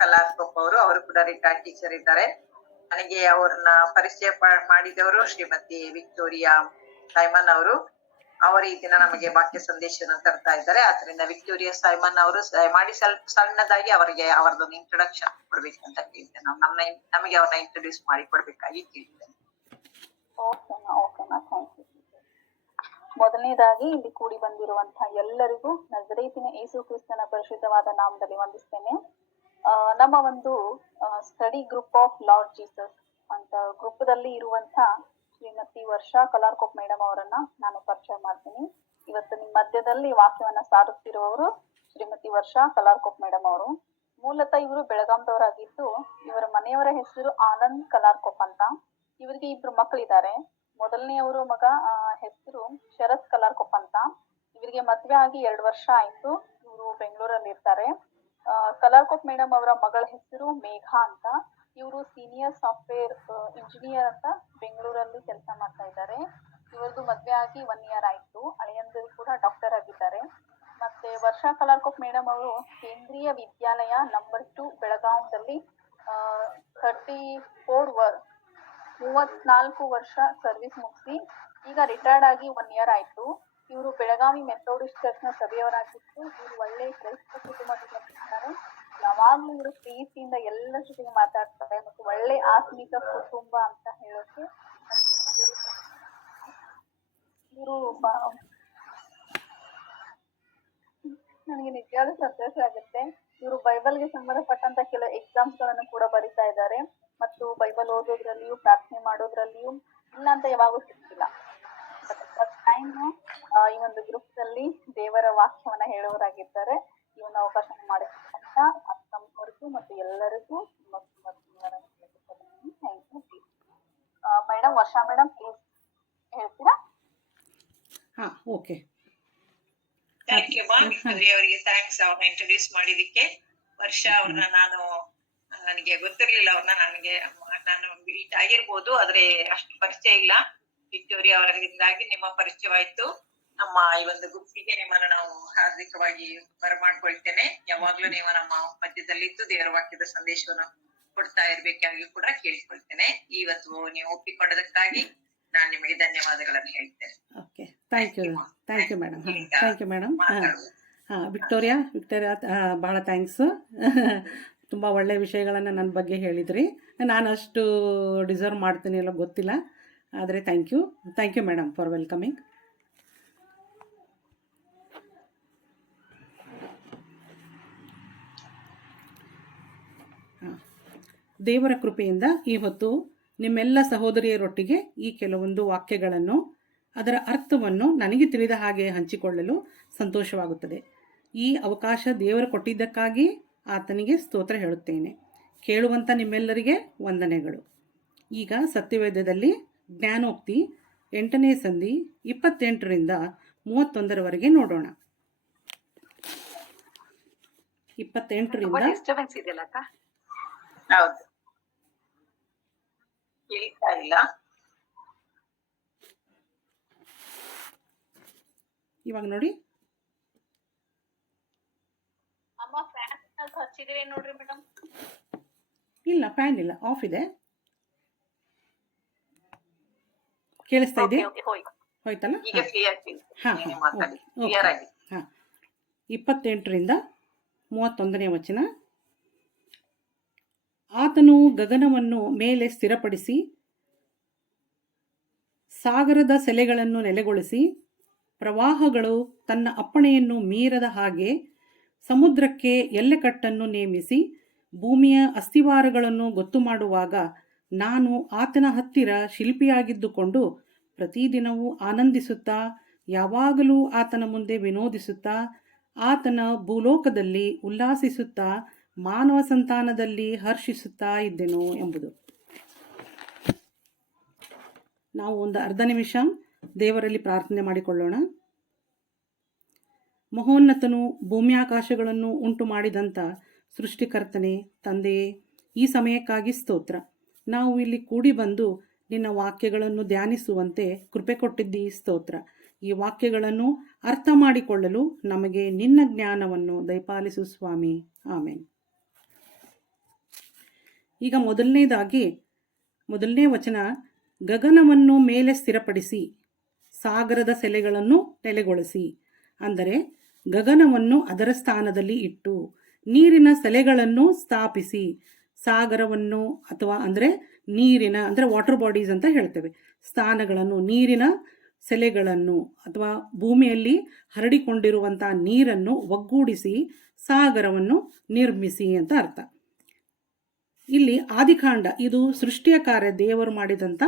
ಕಲಾರ್ಕೊಪ್ಪ ಅವರು ಕೂಡ retired teacher ಇದ್ದಾರೆ. ನನಗೆ ಅವ್ರನ್ನ ಪರಿಚಯ ಮಾಡಿದವರು ಶ್ರೀಮತಿ ವಿಕ್ಟೋರಿಯಾ ಸೈಮನ್ ಅವರು. ಅವರು ಈ ದಿನ ನಮಗೆ ವಾಕ್ಯ ಸಂದೇಶವನ್ನು ತರ್ತಾ ಇದ್ದಾರೆ. ಆದ್ರಿಂದ ವಿಕ್ಟೋರಿಯಾ ಸೈಮನ್ ಅವರು ಮಾಡಿ ಸ್ವಲ್ಪ ಸಣ್ಣದಾಗಿ ಅವರಿಗೆ ಅವರದೊಂದು ಇಂಟ್ರೊಡಕ್ಷನ್ ಕೊಡ್ಬೇಕಂತ ಕೇಳ್ತೇನೆ. ನಮಗೆ ಅವ್ರನ್ನ ಇಂಟ್ರೊಡ್ಯೂಸ್ ಮಾಡಿ ಕೊಡ್ಬೇಕಾಗಿ ಕೇಳ್ತೇನೆ. ಮೊದಲನೇದಾಗಿ ಇಲ್ಲಿ ಕೂಡಿ ಬಂದಿರುವಂತಹ ಎಲ್ಲರಿಗೂ ನಜರೇತಿನ ಯೇಸು ಕ್ರಿಸ್ತನ ಪರಿಶುದ್ಧವಾದ ನಾಮದಲ್ಲಿ ವಂದಿಸ್ತೇನೆ. ನಮ್ಮ ಒಂದು study group of lord Jesus ಅಂತ ಗ್ರೂಪ್ದಲ್ಲಿ ಇರುವಂತ ಶ್ರೀಮತಿ ವರ್ಷಾ ಕಲಾರ್ಕೊಪ್ ಮೇಡಮ್ ಅವರನ್ನ ನಾನು ಪರಿಚಯ ಮಾಡ್ತೀನಿ. ಇವತ್ತು ನಿಮ್ಮ ಮಧ್ಯದಲ್ಲಿ ವಾಕ್ಯವನ್ನ ಸಾರುತ್ತಿರುವವರು ಶ್ರೀಮತಿ ವರ್ಷಾ ಕಲಾರ್ಕೊಪ್ ಮೇಡಮ್ ಅವರು. ಮೂಲತಃ ಇವರು ಬೆಳಗಾಂದವರಾಗಿದ್ದು ಇವರ ಮನೆಯವರ ಹೆಸರು ಆನಂದ್ ಕಲಾರ್ಕೊಪ್ ಅಂತ. ಇವರಿಗೆ ಇಬ್ರು ಮಕ್ಕಳಿದ್ದಾರೆ. ಮೊದಲನೆಯವರು ಮಗ ಹೆಸರು ಶರತ್ ಕಲಾರ್ಕೊಪ್ ಅಂತ. ಇವರಿಗೆ ಮದ್ವೆ ಆಗಿ 2 ವರ್ಷ ಆಯ್ತು. ಇವರು ಬೆಂಗಳೂರಲ್ಲಿ ಇರ್ತಾರೆ. ಕಲಾರ್ಕೊಪ್ ಮೇಡಮ್ ಅವರ ಮಗಳ ಹೆಸರು ಮೇಘಾ ಅಂತ. ಇವರು ಸೀನಿಯರ್ ಸಾಫ್ಟ್ವೇರ್ ಇಂಜಿನಿಯರ್ ಅಂತ ಬೆಂಗಳೂರಲ್ಲಿ ಕೆಲಸ ಮಾಡ್ತಾ ಇದ್ದಾರೆ. ಇವರದು ಮದ್ವೆ ಆಗಿ 1 ಇಯರ್ ಆಯ್ತು. ಅಳಿಯಂದಿರು ಕೂಡ ಡಾಕ್ಟರ್ ಆಗಿದ್ದಾರೆ. ಮತ್ತೆ ವರ್ಷಾ ಕಲಾರ್ಕೊಪ್ ಮೇಡಮ್ ಅವರು ಕೇಂದ್ರೀಯ ವಿದ್ಯಾಲಯ ನಂಬರ್ 2 ಬೆಳಗಾಂದಲ್ಲಿ 34 ವರ್ಷ ಸರ್ವಿಸ್ ಮುಗಿಸಿ ಈಗ ರಿಟೈರ್ಡ್ ಆಗಿ 1 ಇಯರ್ ಆಯ್ತು. ಇವರು ಬೆಳಗಾವಿ ಮೆಥೋಡಿಸ್ಟ್ ಚರ್ಚ್ ನ ಸಭೆಯವರಾಗಿದ್ದು ಇವರು ಒಳ್ಳೆ ಕ್ರೈಸ್ತ ಕುಟುಂಬದಲ್ಲಿದ್ದಾರೆ. ಯಾವಾಗ್ಲೂ ಇವರು ಪ್ರೀತಿಯಿಂದ ಎಲ್ಲರ ಜೊತೆಗೆ ಮಾತಾಡ್ತಾರೆ ಮತ್ತು ಒಳ್ಳೆ ಆತ್ಮಿಕ ಕುಟುಂಬ ಅಂತ ಹೇಳೋಕೆ ಇವರು ನನಗೆ ನಿಜವಾಗ್ಲೂ ಸಂತೋಷ ಆಗುತ್ತೆ. ಇವರು ಬೈಬಲ್ಗೆ ಸಂಬಂಧಪಟ್ಟಂತ ಕೆಲವು ಎಕ್ಸಾಮ್ಸ್ ಗಳನ್ನು ಕೂಡ ಬರಿತಾ ಇದ್ದಾರೆ ಮತ್ತು ಬೈಬಲ್ ಓದೋದ್ರಲ್ಲಿಯೂ ಪ್ರಾರ್ಥನೆ ಮಾಡೋದ್ರಲ್ಲಿಯೂ ಇಲ್ಲ ಅಂತ ಯಾವಾಗೂ ಸಿಗ್ತಿಲ್ಲ. ಫಸ್ಟ್ ಟೈಮ್ ಈ ಒಂದು ಗ್ರೂಪ್ ನಲ್ಲಿ ದೇವರ ವಾಕ್ಯವನ್ನ ಹೇಳೋರಾಗಿದ್ದಾರೆ. ಈ ಒಂದು ಅವಕಾಶ ಮಾಡಿರ್ತಕ್ಕಂತ ಅಕ್ಕಮ್ಮವರಿಗೂ ಮತ್ತು ಎಲ್ಲರಿಗೂ ತುಂಬಾ ತುಂಬಾ ಧನ್ಯವಾದ. ಮೇಡಮ್ ವರ್ಷಾ ಮೇಡಮ್ ಪ್ಲೀಸ್ ಹೇಳ್ತೀರಾ? ಓಕೆ. ಥ್ಯಾಂಕ್ ಯು ವಿಕ್ಟೋರಿಯಾ ಅವರಿಗೆ ಥ್ಯಾಂಕ್ಸ್ ಅವ್ರನ್ನ ಇಂಟ್ರೊಡ್ಯೂಸ್ ಮಾಡಿದಕ್ಕೆ. ವರ್ಷ ಅವ್ರನ್ನ ನನಗೆ ಗೊತ್ತಿರ್ಲಿಲ್ಲ. ಅವ್ರನ್ನ ನಾನು ಮೀಟ್ ಆಗಿರ್ಬೋದು, ಆದ್ರೆ ಅಷ್ಟು ಪರಿಚಯ ಇಲ್ಲ. ವಿಕ್ಟೋರಿಯಾ ಅವರಿಂದಾಗಿ ನಿಮ್ಮ ಪರಿಚಯವಾಯ್ತು. ನಮ್ಮ ಈ ಒಂದು ಗುಂಪಿಗೆ ನಿಮ್ಮನ್ನು ನಾವು ಹಾರ್ದಿಕವಾಗಿ ಬರಮಾಡ್ಕೊಳ್ತೇನೆ. ಯಾವಾಗ್ಲೂ ನೀವು ನಮ್ಮ ಮಧ್ಯದಲ್ಲಿದ್ದು ದೇವರ ವಾಕ್ಯದ ಸಂದೇಶವನ್ನು ಕೊಡ್ತಾ ಇರ್ಬೇಕಾಗಿ ಕೂಡ ಕೇಳಿಕೊಳ್ತೇನೆ. ಇವತ್ತು ನೀವು ಒಪ್ಪಿಕೊಂಡದಕ್ಕಾಗಿ ನಾನು ನಿಮಗೆ ಧನ್ಯವಾದಗಳನ್ನು ಹೇಳ್ತೇನೆ. Okay, thank you madam. Thank you madam. Victoria ಭಾಳ ಥ್ಯಾಂಕ್ಸು. ತುಂಬ ಒಳ್ಳೆಯ ವಿಷಯಗಳನ್ನು ನನ್ನ ಬಗ್ಗೆ ಹೇಳಿದ್ರಿ. ನಾನು ಅಷ್ಟು ಡಿಸರ್ವ್ ಮಾಡ್ತೀನಿ ಇಲ್ಲ ಗೊತ್ತಿಲ್ಲ, ಆದರೆ thank you madam for welcoming. ದೇವರ ಕೃಪೆಯಿಂದ ಈ ಹೊತ್ತು ನಿಮ್ಮೆಲ್ಲ ಸಹೋದರಿಯರೊಟ್ಟಿಗೆ ಈ ಕೆಲವೊಂದು ವಾಕ್ಯಗಳನ್ನು ಅದರ ಅರ್ಥವನ್ನು ನನಗೆ ತಿಳಿದ ಹಾಗೆ ಹಂಚಿಕೊಳ್ಳಲು ಸಂತೋಷವಾಗುತ್ತದೆ. ಈ ಅವಕಾಶ ದೇವರು ಕೊಟ್ಟಿದ್ದಕ್ಕಾಗಿ ಆತನಿಗೆ ಸ್ತೋತ್ರ ಹೇಳುತ್ತೇನೆ. ಕೇಳುವಂಥ ನಿಮ್ಮೆಲ್ಲರಿಗೆ ವಂದನೆಗಳು. ಈಗ ಸತ್ಯವೇದದಲ್ಲಿ ಜ್ಞಾನೋಕ್ತಿ 8ನೇ ಸಂಧಿ 28ರಿಂದ 31ರವರೆಗೆ ನೋಡೋಣ. 28ರಿಂದ ಡಿಸ್ಟರ್ಬೆನ್ಸ್ ಇದೆಯಲ್ಲ ಅಕ್ಕ? ಹೌದು, ಕೇಳ್ತಾ ಇಲ್ಲ. ಇವಾಗ ನೋಡಿ. ನೋಡ್ರಿ ಮೇಡಮ್. ಇಲ್ಲ, ಫ್ಯಾನ್ ಇಲ್ಲ, ಆಫ್ ಇದೆ. ಕೇಳಿಸ್ತಾ ಇದೆ? ಹೋಯ್ತಲ್ಲ? ಹಾಂ, 28ರಿಂದ 31ನೇ ವಚನ. ಆತನು ಗಗನವನ್ನು ಮೇಲೆ ಸ್ಥಿರಪಡಿಸಿ ಸಾಗರದ ಸೆಲೆಗಳನ್ನು ನೆಲೆಗೊಳಿಸಿ ಪ್ರವಾಹಗಳು ತನ್ನ ಅಪ್ಪಣೆಯನ್ನು ಮೀರದ ಹಾಗೆ ಸಮುದ್ರಕ್ಕೆ ಎಲ್ಲೆಕಟ್ಟನ್ನು ನೇಮಿಸಿ ಭೂಮಿಯ ಅಸ್ಥಿವಾರಗಳನ್ನು ಗೊತ್ತು ಮಾಡುವಾಗ ನಾನು ಆತನ ಹತ್ತಿರ ಶಿಲ್ಪಿಯಾಗಿದ್ದುಕೊಂಡು ಪ್ರತಿದಿನವೂ ಆನಂದಿಸುತ್ತಾ ಯಾವಾಗಲೂ ಆತನ ಮುಂದೆ ವಿನೋದಿಸುತ್ತಾ ಆತನ ಭೂಲೋಕದಲ್ಲಿ ಉಲ್ಲಾಸಿಸುತ್ತಾ ಮಾನವ ಸಂತಾನದಲ್ಲಿ ಹರ್ಷಿಸುತ್ತಾ ಇದ್ದೆನು ಎಂಬುದು. ನಾವು ಒಂದು ಅರ್ಧ ನಿಮಿಷ ದೇವರಲ್ಲಿ ಪ್ರಾರ್ಥನೆ ಮಾಡಿಕೊಳ್ಳೋಣ. ಮಹೋನ್ನತನು ಭೂಮ್ಯಾಕಾಶಗಳನ್ನು ಉಂಟು ಮಾಡಿದಂಥ ಸೃಷ್ಟಿಕರ್ತನೆ, ತಂದೆಯೇ, ಈ ಸಮಯಕ್ಕಾಗಿ ಸ್ತೋತ್ರ. ನಾವು ಇಲ್ಲಿ ಕೂಡಿ ಬಂದು ನಿನ್ನ ವಾಕ್ಯಗಳನ್ನು ಧ್ಯಾನಿಸುವಂತೆ ಕೃಪೆ ಕೊಟ್ಟಿದ್ದಿ, ಸ್ತೋತ್ರ. ಈ ವಾಕ್ಯಗಳನ್ನು ಅರ್ಥ ಮಾಡಿಕೊಳ್ಳಲು ನಮಗೆ ನಿನ್ನ ಜ್ಞಾನವನ್ನು ದಯಪಾಲಿಸು ಸ್ವಾಮಿ. ಆಮೇನ್. ಈಗ ಮೊದಲನೇ ವಚನ, ಗಗನವನ್ನು ಮೇಲೆ ಸ್ಥಿರಪಡಿಸಿ ಸಾಗರದ ಸೆಲೆಗಳನ್ನು ನೆಲೆಗೊಳಿಸಿ. ಅಂದರೆ ಗಗನವನ್ನು ಅದರ ಸ್ಥಾನದಲ್ಲಿ ಇಟ್ಟು ನೀರಿನ ಸೆಲೆಗಳನ್ನು ಸ್ಥಾಪಿಸಿ, ಸಾಗರವನ್ನು ಅಥವಾ ಅಂದರೆ ನೀರಿನ ಅಂದರೆ ವಾಟರ್ ಬಾಡೀಸ್ ಅಂತ ಹೇಳ್ತೇವೆ, ಸ್ಥಾನಗಳನ್ನು, ನೀರಿನ ಸೆಲೆಗಳನ್ನು ಅಥವಾ ಭೂಮಿಯಲ್ಲಿ ಹರಡಿಕೊಂಡಿರುವಂಥ ನೀರನ್ನು ಒಗ್ಗೂಡಿಸಿ ಸಾಗರವನ್ನು ನಿರ್ಮಿಸಿ ಅಂತ ಅರ್ಥ. ಇಲ್ಲಿ ಆದಿಕಾಂಡ, ಇದು ಸೃಷ್ಟಿಯ ಕಾರ್ಯ, ದೇವರು ಮಾಡಿದಂಥ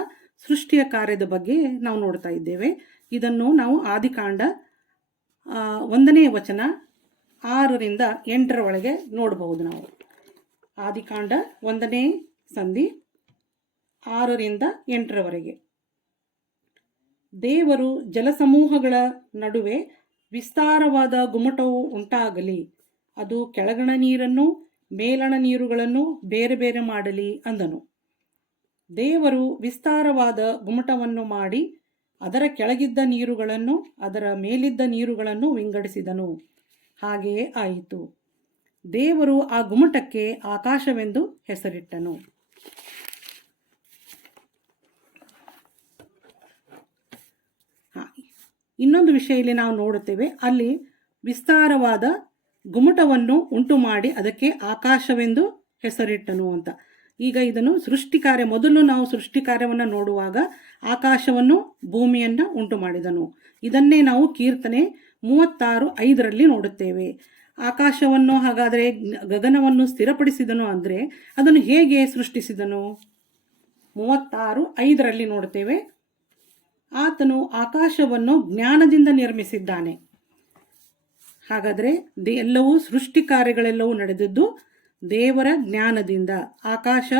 ಸೃಷ್ಟಿಯ ಕಾರ್ಯದ ಬಗ್ಗೆ ನಾವು ನೋಡ್ತಾ ಇದ್ದೇವೆ. ಇದನ್ನು ನಾವು ಆದಿಕಾಂಡ 1ನೇ ವಚನ 6ರಿಂದ 8 ನೋಡಬಹುದು. ನಾವು ಆದಿಕಾಂಡ 1ನೇ ಸಂಧಿ 6ರಿಂದ 8 ದೇವರು ಜಲಸಮೂಹಗಳ ನಡುವೆ ವಿಸ್ತಾರವಾದ ಗುಮ್ಮಟವು ಉಂಟಾಗಲಿ, ಅದು ಕೆಳಗಣ ನೀರನ್ನು ಮೇಲಣ ನೀರುಗಳನ್ನು ಬೇರೆ ಬೇರೆ ಮಾಡಲಿ ಅಂದನು. ದೇವರು ವಿಸ್ತಾರವಾದ ಗುಮ್ಮಟವನ್ನು ಮಾಡಿ ಅದರ ಕೆಳಗಿದ್ದ ನೀರುಗಳನ್ನು ಅದರ ಮೇಲಿದ್ದ ನೀರುಗಳನ್ನು ವಿಂಗಡಿಸಿದನು. ಹಾಗೆಯೇ ಆಯಿತು. ದೇವರು ಆ ಗುಮ್ಮಟಕ್ಕೆ ಆಕಾಶವೆಂದು ಹೆಸರಿಟ್ಟನು. ಇನ್ನೊಂದು ವಿಷಯ ಇಲ್ಲಿ ನಾವು ನೋಡುತ್ತೇವೆ, ಅಲ್ಲಿ ವಿಸ್ತಾರವಾದ ಗುಮ್ಮಟವನ್ನು ಉಂಟು ಮಾಡಿ ಅದಕ್ಕೆ ಆಕಾಶವೆಂದು ಹೆಸರಿಟ್ಟನು ಅಂತ. ಈಗ ಇದನ್ನು ಸೃಷ್ಟಿ ಕಾರ್ಯ, ಮೊದಲು ನಾವು ಸೃಷ್ಟಿ ಕಾರ್ಯವನ್ನು ನೋಡುವಾಗ ಆಕಾಶವನ್ನು ಭೂಮಿಯನ್ನು ಉಂಟು ಮಾಡಿದನು. ಇದನ್ನೇ ನಾವು ಕೀರ್ತನೆ 36:5 ನೋಡುತ್ತೇವೆ. ಆಕಾಶವನ್ನು, ಹಾಗಾದರೆ ಗಗನವನ್ನು ಸ್ಥಿರಪಡಿಸಿದನು ಅಂದರೆ ಅದನ್ನು ಹೇಗೆ ಸೃಷ್ಟಿಸಿದನು? 36:5 ನೋಡುತ್ತೇವೆ, ಆತನು ಆಕಾಶವನ್ನು ಜ್ಞಾನದಿಂದ ನಿರ್ಮಿಸಿದ್ದಾನೆ. ಹಾಗಾದರೆ ಎಲ್ಲವೂ ಸೃಷ್ಟಿ ಕಾರ್ಯಗಳೆಲ್ಲವೂ ನಡೆದಿದ್ದು ದೇವರ ಜ್ಞಾನದಿಂದ. ಆಕಾಶ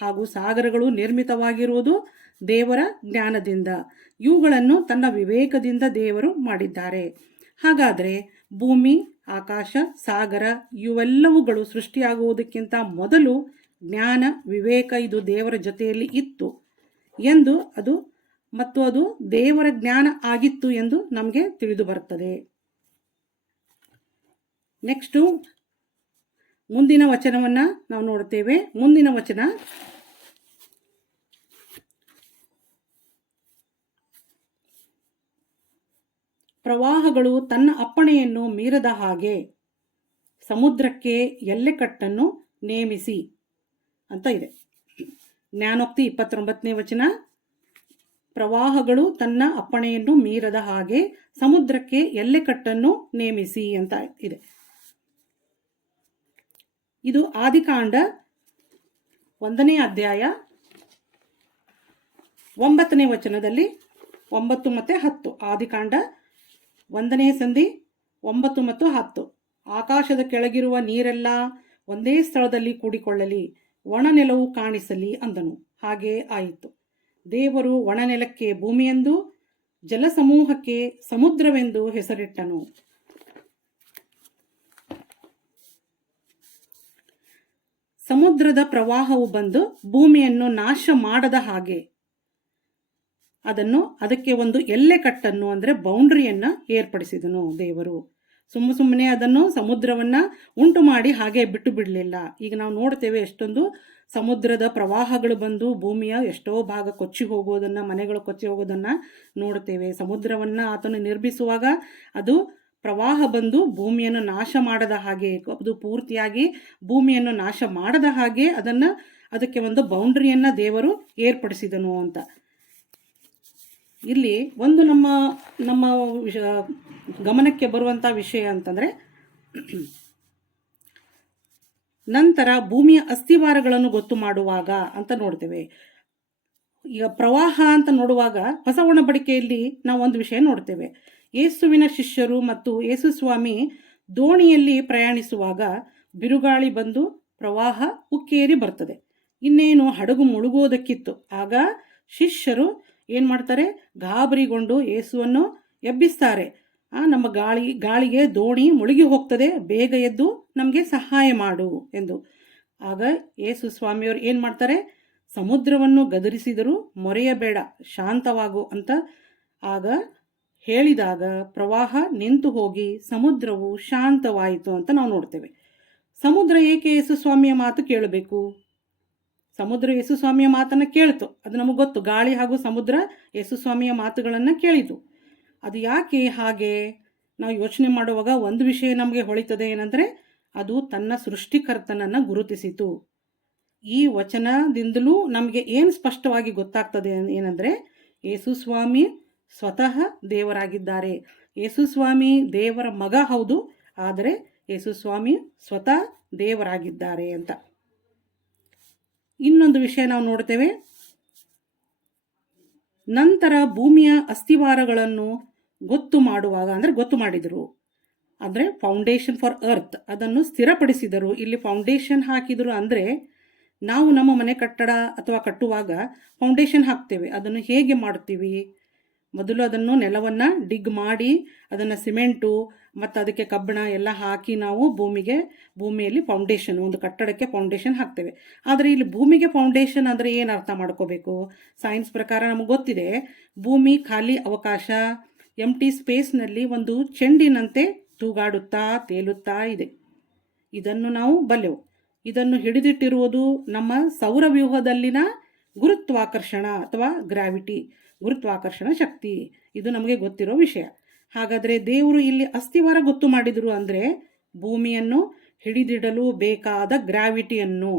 ಹಾಗೂ ಸಾಗರಗಳು ನಿರ್ಮಿತವಾಗಿರುವುದು ದೇವರ ಜ್ಞಾನದಿಂದ. ಇವುಗಳನ್ನು ತನ್ನ ವಿವೇಕದಿಂದ ದೇವರು ಮಾಡಿದ್ದಾರೆ. ಹಾಗಾದರೆ ಭೂಮಿ, ಆಕಾಶ, ಸಾಗರ ಇವೆಲ್ಲವುಗಳು ಸೃಷ್ಟಿಯಾಗುವುದಕ್ಕಿಂತ ಮೊದಲು ಜ್ಞಾನ, ವಿವೇಕ ಇದು ದೇವರ ಜೊತೆಯಲ್ಲಿ ಇತ್ತು ಎಂದು ಅದು ದೇವರ ಜ್ಞಾನ ಆಗಿತ್ತು ಎಂದು ನಮಗೆ ತಿಳಿದು ಬರುತ್ತದೆ. ನೆಕ್ಸ್ಟು ಮುಂದಿನ ವಚನವನ್ನು ನಾವು ನೋಡುತ್ತೇವೆ. ಮುಂದಿನ ವಚನ, ಪ್ರವಾಹಗಳು ತನ್ನ ಅಪ್ಪಣೆಯನ್ನು ಮೀರದ ಹಾಗೆ ಸಮುದ್ರಕ್ಕೆ ಎಲ್ಲೆಕಟ್ಟನ್ನು ನೇಮಿಸಿ ಅಂತ ಇದೆ. ಜ್ಞಾನೋಕ್ತಿ 29ನೇ ವಚನ, ಪ್ರವಾಹಗಳು ತನ್ನ ಅಪ್ಪಣೆಯನ್ನು ಮೀರದ ಹಾಗೆ ಸಮುದ್ರಕ್ಕೆ ಎಲ್ಲೆಕಟ್ಟನ್ನು ನೇಮಿಸಿ ಅಂತ ಇದೆ. ಇದು ಆದಿಕಾಂಡ 1ನೇ ಅಧ್ಯಾಯ 9ನೇ ವಚನದಲ್ಲಿ 9 ಮತ್ತು 10. ಆದಿಕಾಂಡ 1ನೇ ಸಂಧಿ 9 ಮತ್ತು 10. ಆಕಾಶದ ಕೆಳಗಿರುವ ನೀರೆಲ್ಲ ಒಂದೇ ಸ್ಥಳದಲ್ಲಿ ಕೂಡಿಕೊಳ್ಳಲಿ, ಒಣನೆಲವು ಕಾಣಿಸಲಿ ಅಂದನು. ಹಾಗೇ ಆಯಿತು. ದೇವರು ಒಣನೆಲಕ್ಕೆ ಭೂಮಿಯೆಂದು, ಜಲಸಮೂಹಕ್ಕೆ ಸಮುದ್ರವೆಂದು ಹೆಸರಿಟ್ಟನು. ಸಮುದ್ರದ ಪ್ರವಾಹವು ಬಂದು ಭೂಮಿಯನ್ನು ನಾಶ ಮಾಡದ ಹಾಗೆ ಅದಕ್ಕೆ ಒಂದು ಎಲ್ಲೆಕಟ್ಟನ್ನು ಅಂದರೆ ಬೌಂಡ್ರಿಯನ್ನು ಏರ್ಪಡಿಸಿದನು ದೇವರು. ಸುಮ್ಮನೆ ಅದನ್ನು ಸಮುದ್ರವನ್ನು ಉಂಟು ಮಾಡಿ ಹಾಗೆ ಬಿಟ್ಟು ಬಿಡಲಿಲ್ಲ. ಈಗ ನಾವು ನೋಡ್ತೇವೆ ಎಷ್ಟೊಂದು ಸಮುದ್ರದ ಪ್ರವಾಹಗಳು ಬಂದು ಭೂಮಿಯ ಎಷ್ಟೋ ಭಾಗ ಕೊಚ್ಚಿ ಹೋಗೋದನ್ನು, ಮನೆಗಳು ಕೊಚ್ಚಿ ಹೋಗೋದನ್ನು ನೋಡ್ತೇವೆ. ಸಮುದ್ರವನ್ನು ಆತನು ನಿರ್ಮಿಸುವಾಗ ಅದು ಪ್ರವಾಹ ಬಂದು ಭೂಮಿಯನ್ನು ನಾಶ ಮಾಡದ ಹಾಗೆ, ಅದು ಪೂರ್ತಿಯಾಗಿ ಭೂಮಿಯನ್ನು ನಾಶ ಮಾಡದ ಹಾಗೆ ಅದಕ್ಕೆ ಒಂದು ಬೌಂಡ್ರಿಯನ್ನು ದೇವರು ಏರ್ಪಡಿಸಿದನು ಅಂತ. ಇಲ್ಲಿ ಒಂದು ನಮ್ಮ ಗಮನಕ್ಕೆ ಬರುವಂಥ ವಿಷಯ ಅಂತಂದರೆ, ನಂತರ ಭೂಮಿಯ ಅಸ್ಥಿವಾರಗಳನ್ನು ಗೊತ್ತು ಮಾಡುವಾಗ ಅಂತ ನೋಡ್ತೇವೆ. ಈಗ ಪ್ರವಾಹ ಅಂತ ನೋಡುವಾಗ ಹೊಸ ಒಡಂಬಡಿಕೆಯಲ್ಲಿ ನಾವು ಒಂದು ವಿಷಯ ನೋಡ್ತೇವೆ. ಯೇಸುವಿನ ಶಿಷ್ಯರು ಮತ್ತು ಯೇಸು ಸ್ವಾಮಿ ದೋಣಿಯಲ್ಲಿ ಪ್ರಯಾಣಿಸುವಾಗ ಬಿರುಗಾಳಿ ಬಂದು ಪ್ರವಾಹ ಉಕ್ಕೇರಿ ಬರ್ತದೆ. ಇನ್ನೇನು ಹಡಗು ಮುಳುಗೋದಕ್ಕಿತ್ತು. ಆಗ ಶಿಷ್ಯರು ಏನು ಮಾಡ್ತಾರೆ? ಗಾಬರಿಗೊಂಡು ಯೇಸುವನ್ನು ಎಬ್ಬಿಸ್ತಾರೆ. ನಮ್ಮ ಗಾಳಿಗೆ ದೋಣಿ ಮುಳುಗಿ ಹೋಗ್ತದೆ, ಬೇಗ ಎದ್ದು ನಮಗೆ ಸಹಾಯ ಮಾಡು ಎಂದು. ಆಗ ಯೇಸು ಸ್ವಾಮಿಯವರು ಏನು ಮಾಡ್ತಾರೆ? ಸಮುದ್ರವನ್ನು ಗದರಿಸಿದರೂ ಮೊರೆಯಬೇಡ, ಶಾಂತವಾಗು ಅಂತ ಆಗ ಹೇಳಿದಾಗ ಪ್ರವಾಹ ನಿಂತು ಹೋಗಿ ಸಮುದ್ರವು ಶಾಂತವಾಯಿತು ಅಂತ ನಾವು ನೋಡ್ತೇವೆ. ಸಮುದ್ರ ಏಕೆ ಯೇಸು ಸ್ವಾಮಿಯ ಮಾತು ಕೇಳಬೇಕು? ಸಮುದ್ರ ಯೇಸುಸ್ವಾಮಿಯ ಮಾತನ್ನು ಕೇಳಿತು. ಅದು ನಮಗೆ ಗೊತ್ತು, ಗಾಳಿ ಹಾಗೂ ಸಮುದ್ರ ಯೇಸುಸ್ವಾಮಿಯ ಮಾತುಗಳನ್ನು ಕೇಳಿತು. ಅದು ಯಾಕೆ ಹಾಗೆ ನಾವು ಯೋಚನೆ ಮಾಡುವಾಗ ಒಂದು ವಿಷಯ ನಮಗೆ ಹೊಳಿತದೆ, ಏನಂದರೆ ಅದು ತನ್ನ ಸೃಷ್ಟಿಕರ್ತನನ್ನು ಗುರುತಿಸಿತು. ಈ ವಚನದಿಂದಲೂ ನಮಗೆ ಏನು ಸ್ಪಷ್ಟವಾಗಿ ಗೊತ್ತಾಗ್ತದೆ ಏನಂದರೆ, ಯೇಸುಸ್ವಾಮಿ ಸ್ವತಃ ದೇವರಾಗಿದ್ದಾರೆ. ಯೇಸುಸ್ವಾಮಿ ದೇವರ ಮಗ ಹೌದು, ಆದರೆ ಯೇಸುಸ್ವಾಮಿ ಸ್ವತಃ ದೇವರಾಗಿದ್ದಾರೆ ಅಂತ. ಇನ್ನೊಂದು ವಿಷಯ ನಾವು ನೋಡ್ತೇವೆ. ನಂತರ ಭೂಮಿಯ ಅಸ್ಥಿವಾರಗಳನ್ನು ಗೊತ್ತು ಮಾಡಿದರು, ಅಂದರೆ ಫೌಂಡೇಶನ್ ಫಾರ್ ಅರ್ತ್, ಅದನ್ನು ಸ್ಥಿರಪಡಿಸಿದರು. ಇಲ್ಲಿ ಫೌಂಡೇಶನ್ ಹಾಕಿದರು ಅಂದರೆ ನಾವು ನಮ್ಮ ಮನೆ ಕಟ್ಟಡ ಅಥವಾ ಕಟ್ಟುವಾಗ ಫೌಂಡೇಶನ್ ಹಾಕ್ತೇವೆ. ಅದನ್ನು ಹೇಗೆ ಮಾಡ್ತೀವಿ? ಮೊದಲು ಅದನ್ನು ನೆಲವನ್ನು ಡಿಗ್ ಮಾಡಿ ಅದನ್ನು ಸಿಮೆಂಟು ಮತ್ತು ಅದಕ್ಕೆ ಕಬ್ಬಣ ಎಲ್ಲ ಹಾಕಿ ನಾವು ಭೂಮಿಯಲ್ಲಿ ಫೌಂಡೇಶನ್, ಒಂದು ಕಟ್ಟಡಕ್ಕೆ ಫೌಂಡೇಶನ್ ಹಾಕ್ತೇವೆ. ಆದರೆ ಇಲ್ಲಿ ಭೂಮಿಗೆ ಫೌಂಡೇಶನ್ ಅಂದರೆ ಏನು ಅರ್ಥ ಮಾಡ್ಕೋಬೇಕು? ಸೈನ್ಸ್ ಪ್ರಕಾರ ನಮಗೆ ಗೊತ್ತಿದೆ, ಭೂಮಿ ಖಾಲಿ ಅವಕಾಶ, ಎಂಟಿ ಸ್ಪೇಸ್ನಲ್ಲಿ ಒಂದು ಚೆಂಡಿನಂತೆ ತೂಗಾಡುತ್ತಾ ತೇಲುತ್ತಾ ಇದೆ. ಇದನ್ನು ನಾವು ಬಲ್ಲೆವು. ಇದನ್ನು ಹಿಡಿದಿಟ್ಟಿರುವುದು ನಮ್ಮ ಸೌರವ್ಯೂಹದಲ್ಲಿನ ಗುರುತ್ವಾಕರ್ಷಣ ಅಥವಾ ಗ್ರಾವಿಟಿ, ಗುರುತ್ವಾಕರ್ಷಣ ಶಕ್ತಿ. ಇದು ನಮಗೆ ಗೊತ್ತಿರೋ ವಿಷಯ. ಹಾಗಾದರೆ ದೇವರು ಇಲ್ಲಿ ಅಸ್ಥಿವಾರ ಗೊತ್ತು ಮಾಡಿದರು ಅಂದರೆ ಭೂಮಿಯನ್ನು ಹಿಡಿದಿಡಲು ಬೇಕಾದ ಗ್ರಾವಿಟಿಯನ್ನು,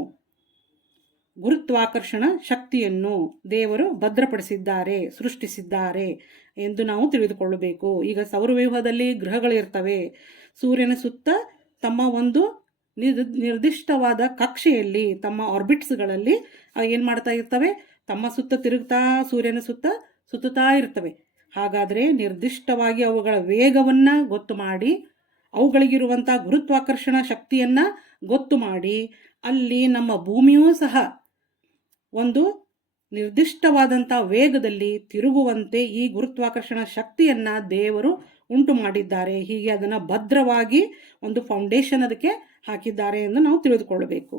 ಗುರುತ್ವಾಕರ್ಷಣ ಶಕ್ತಿಯನ್ನು ದೇವರು ಭದ್ರಪಡಿಸಿದ್ದಾರೆ, ಸೃಷ್ಟಿಸಿದ್ದಾರೆ ಎಂದು ನಾವು ತಿಳಿದುಕೊಳ್ಳಬೇಕು. ಈಗ ಸೌರವ್ಯೂಹದಲ್ಲಿ ಗ್ರಹಗಳಿರ್ತವೆ. ಸೂರ್ಯನ ಸುತ್ತ ತಮ್ಮ ಒಂದು ನಿರ್ದಿಷ್ಟವಾದ ಕಕ್ಷೆಯಲ್ಲಿ, ತಮ್ಮ ಆರ್ಬಿಟ್ಸ್ಗಳಲ್ಲಿ ಏನು ಮಾಡ್ತಾ ಇರ್ತವೆ? ತಮ್ಮ ಸುತ್ತ ತಿರುಗ್ತಾ ಸೂರ್ಯನ ಸುತ್ತ ಸುತ್ತುತ್ತಾ ಇರ್ತವೆ. ಹಾಗಾದರೆ ನಿರ್ದಿಷ್ಟವಾಗಿ ಅವುಗಳ ವೇಗವನ್ನು ಗೊತ್ತು ಮಾಡಿ, ಅವುಗಳಿಗಿರುವಂಥ ಗುರುತ್ವಾಕರ್ಷಣ ಶಕ್ತಿಯನ್ನು ಗೊತ್ತು ಮಾಡಿ, ಅಲ್ಲಿ ನಮ್ಮ ಭೂಮಿಯೂ ಸಹ ಒಂದು ನಿರ್ದಿಷ್ಟವಾದಂಥ ವೇಗದಲ್ಲಿ ತಿರುಗುವಂತೆ ಈ ಗುರುತ್ವಾಕರ್ಷಣ ಶಕ್ತಿಯನ್ನು ದೇವರು ಉಂಟು ಮಾಡಿದ್ದಾರೆ. ಹೀಗೆ ಅದನ್ನು ಭದ್ರವಾಗಿ ಒಂದು ಫೌಂಡೇಶನ್ ಅದಕ್ಕೆ ಹಾಕಿದ್ದಾರೆ ಎಂದು ನಾವು ತಿಳಿದುಕೊಳ್ಳಬೇಕು.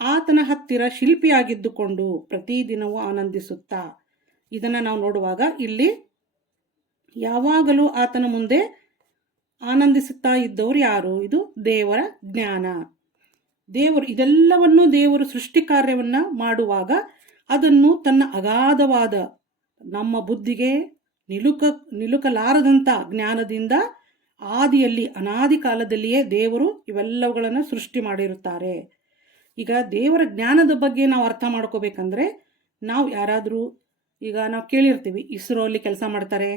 ಆತನ ಹತ್ತಿರ ಶಿಲ್ಪಿಯಾಗಿದ್ದುಕೊಂಡು ಪ್ರತಿದಿನವೂ ಆನಂದಿಸುತ್ತಾ, ಇದನ್ನು ನಾವು ನೋಡುವಾಗ ಇಲ್ಲಿ ಯಾವಾಗಲೂ ಆತನ ಮುಂದೆ ಆನಂದಿಸುತ್ತಾ ಇದ್ದವರು ಯಾರು? ಇದು ದೇವರ ಜ್ಞಾನ. ಇದೆಲ್ಲವನ್ನು ದೇವರು ಸೃಷ್ಟಿ ಕಾರ್ಯವನ್ನು ಮಾಡುವಾಗ ಅದನ್ನು ತನ್ನ ಅಗಾಧವಾದ, ನಮ್ಮ ಬುದ್ಧಿಗೆ ನಿಲುಕಲಾರದಂಥ ಜ್ಞಾನದಿಂದ ಆದಿಯಲ್ಲಿ, ಅನಾದಿ ಕಾಲದಲ್ಲಿಯೇ ದೇವರು ಇವೆಲ್ಲವುಗಳನ್ನು ಸೃಷ್ಟಿ ಮಾಡಿರುತ್ತಾರೆ. ಈಗ ದೇವರ ಜ್ಞಾನದ ಬಗ್ಗೆ ನಾವು ಅರ್ಥ ಮಾಡ್ಕೋಬೇಕಂದ್ರೆ, ನಾವು ಯಾರಾದರೂ ಈಗ ನಾವು ಕೇಳಿರ್ತೀವಿ, ಇಸ್ರೋಲ್ಲಿ ಕೆಲಸ ಮಾಡ್ತಾರೆ,